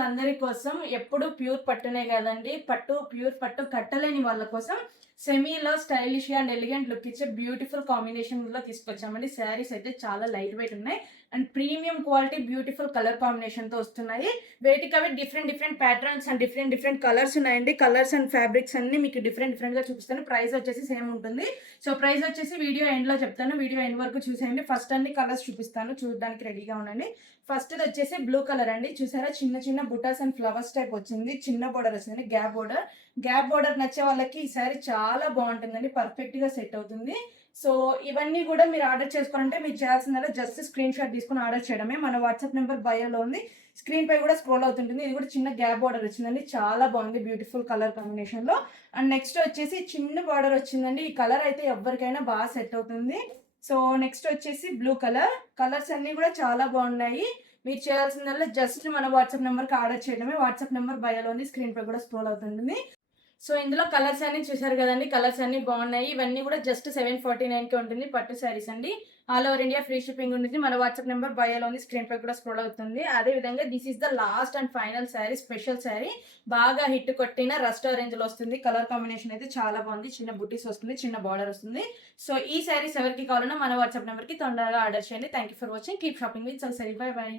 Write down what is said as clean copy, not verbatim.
వాళ్ళందరి కోసం ఎప్పుడు ప్యూర్ పట్టునే కదండి, ప్యూర్ పట్టు కట్టలేని వాళ్ళ కోసం సెమీలో స్టైలిష్ అండ్ ఎలిగెంట్ లుక్ ఇచ్చే బ్యూటిఫుల్ కాంబినేషన్లో తీసుకొచ్చామండి. శారీస్ అయితే చాలా లైట్ వెయిట్ ఉన్నాయి and premium quality beautiful colour కాంబినేషన్తో వస్తున్నాయి. వేటికవి different patterns and different colours ఉన్నాయండి. కలర్స్ అండ్ ఫ్యాబ్రిక్స్ అన్ని మీకు డిఫరెంట్గా చూపిస్తాను. ప్రైస్ వచ్చేసి సేమ్ ఉంటుంది. సో ప్రైస్ వచ్చేసి వీడియో ఎండ్లో చెప్తాను. వీడియో ఎండ్ వరకు చూసేయండి. ఫస్ట్ అన్ని కలర్స్ చూపిస్తాను, చూడడానికి రెడీగా ఉండండి. ఫస్ట్ వచ్చేసి బ్లూ కలర్ అండి. చూసారా, చిన్న బుటాస్ అండ్ ఫ్లవర్స్ టైప్ వచ్చింది. చిన్న బోర్డర్ వచ్చింది, గ్యాప్ బోర్డర్ నచ్చే వాళ్ళకి ఈ సారీ చాలా బాగుంటుందండి, పర్ఫెక్ట్ గా సెట్ అవుతుంది. సో ఇవన్నీ కూడా మీరు ఆర్డర్ చేసుకోవాలంటే మీరు చేయాల్సిందల్లా జస్ట్ స్క్రీన్ షాట్ తీసుకుని ఆర్డర్ చేయడమే. మన వాట్సాప్ నెంబర్ బయోలో ఉంది, స్క్రీన్ పై కూడా స్క్రోల్ అవుతుంటుంది. ఇది కూడా చిన్న గ్యాప్ బార్డర్ వచ్చిందండి, చాలా బాగుంది బ్యూటిఫుల్ కలర్ కాంబినేషన్ లో. అండ్ నెక్స్ట్ వచ్చేసి చిన్న బార్డర్ వచ్చిందండి. ఈ కలర్ అయితే ఎవరికైనా బాగా సెట్ అవుతుంది. సో నెక్స్ట్ వచ్చేసి బ్లూ కలర్స్ అన్ని కూడా చాలా బాగున్నాయి. మీరు చేయాల్సిందల్లా జస్ట్ మన వాట్సాప్ నెంబర్కి ఆర్డర్ చేయడమే. వాట్సాప్ నెంబర్ బయోలోని స్క్రీన్ పై కూడా స్క్రోల్ అవుతుంది. సో ఇందులో కలర్స్ అన్ని చూసారు కదండి, కలర్స్ అన్ని బాగున్నాయి. ఇవన్నీ కూడా జస్ట్ 749కి ఉంటుంది. పట్టు శారీస్ అండి, all over India free shipping ఉంటుంది. మన వాట్సాప్ నెంబర్ బయోలోని స్క్రీన్ పై కూడా స్క్రోల్ అవుతుంది. అదే విధంగా this is the last and final sari, special sari, బాగా హిట్ కొట్టిన రస్ట్ ఆరెంజ్ లో వస్తుంది. కలర్ కాంబినేషన్ అయితే చాలా బాగుంది. చిన్న బుటీస్ వస్తుంది, చిన్న బార్డర్ వస్తుంది. సో ఈ శారీస్ ఎవరికి కావాలన్నా మన వాట్సాప్ నెంబర్కి తొందరగా ఆర్డర్ చేయండి. Thank you for watching. Keep shopping with Salsari. Bye by.